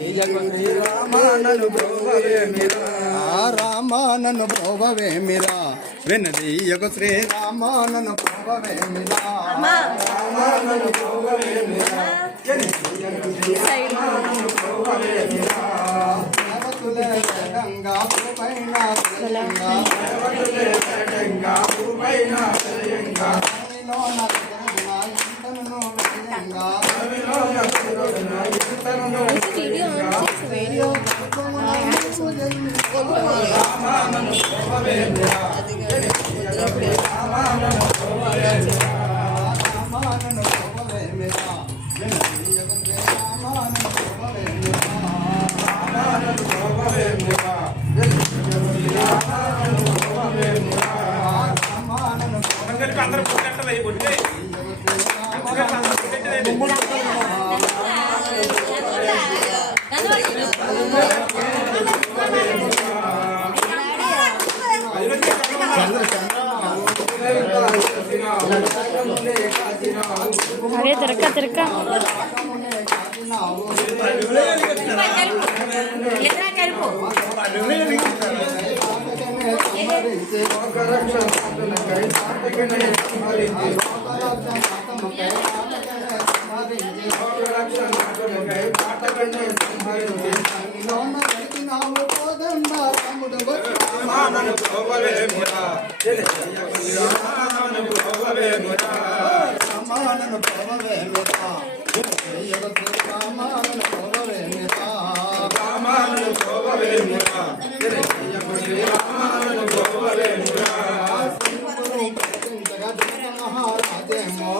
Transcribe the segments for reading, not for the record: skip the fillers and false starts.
రామానను బ్రోవవేమిరా రామానను బ్రోవవేమిరా వెనదీయకు శ్రీరామానను బ్రోవవేమిరా రామానను బ్రోవవేమిరా వెనదీయకు శ్రీరామానను బ్రోవవేమిరా దేవతులే గంగా భూపైన గంగా దేవతులే గంగా భూపైన గంగా అందరూ అరే తిరక్క తిరక్క రామానను బ్రోవవేమిరా రామానను బ్రోవవేమిరా రామానను బ్రోవవేమిరా రామానను బ్రోవవేమిరా రామానను బ్రోవవేమిరా రామానను బ్రోవవేమిరా మహారాజేమో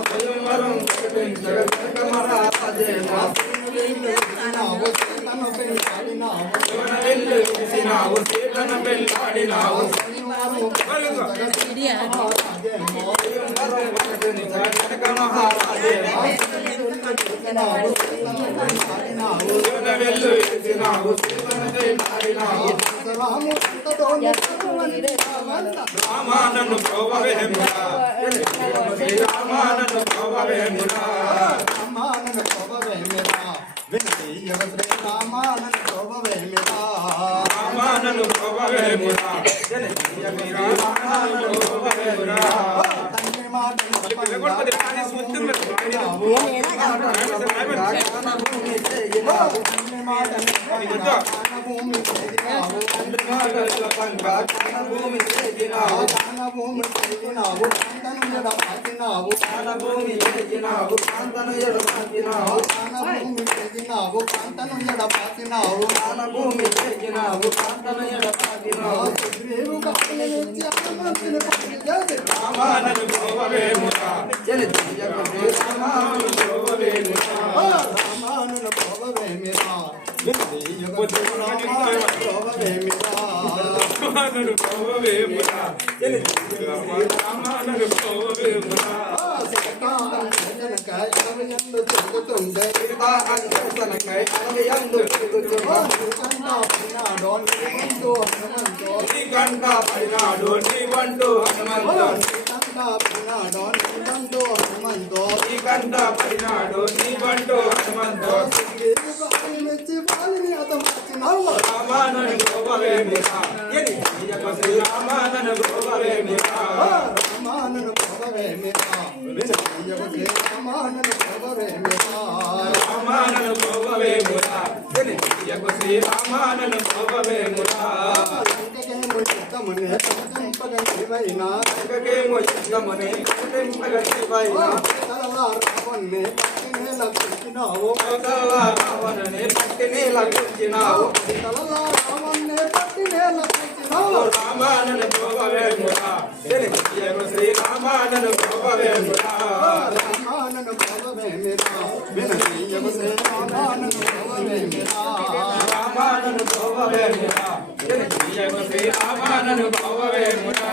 జగత్ మహారాజేమో సీతను పెళ్ళాడినావు రామానను బ్రోవవేమిరా రామానను బ్రోవవేమిరా రామానను బ్రోవవేమిరా రామానను బ్రోవవేమిరా రామానను బ్రోవవేమిరా రామానను బ్రోవవేమిరా తండ్రి మాటను రామానను బ్రోవవేమిరా రామానను బ్రోవవేమిరా రామానను బ్రోవవేమిరా రామానను బ్రోవవేమిరా రామానను బ్రోవవేమిరా గంటా పడినాడు నీ బంటు హనుమంతో ఈ గంట పడినాడు నీ బంటు హనుమంతో రామానను బ్రోవవేమిరా రామానను బ్రోవవేమిరా రామానను బ్రోవవేమిరా రామానను బ్రోవవేమిరా రామానను బ్రోవవేమిరా శ్రీరామానను బ్రోవవేమిరా లంకకేమో యుద్ధమునే రావణనే పట్టినే లక్షించినావు రామానను బ్రోవవేమిరా శ్రీరామానను బ్రోవవేమిరా రామానను బ్రోవవేమిరా శ్రీరామానను బ్రోవవేమిరా రామానను బ్రోవవేమిరా శ్రీరామానను బ్రోవవేమిరా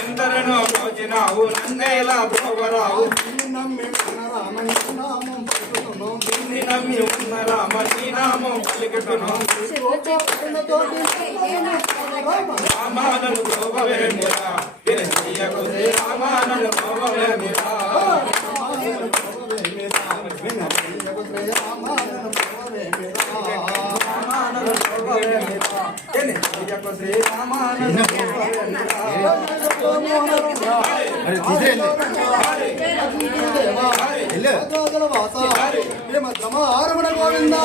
ఎందరనో బ్రోచినావు నన్నేలా బ్రోవరావు నిన్ను నమ్మి ఉన్న రామ నీ నామం పలుకుటను రామానను బ్రోవవేమిరా రామానను బ్రోవవేమిరా గోవిందా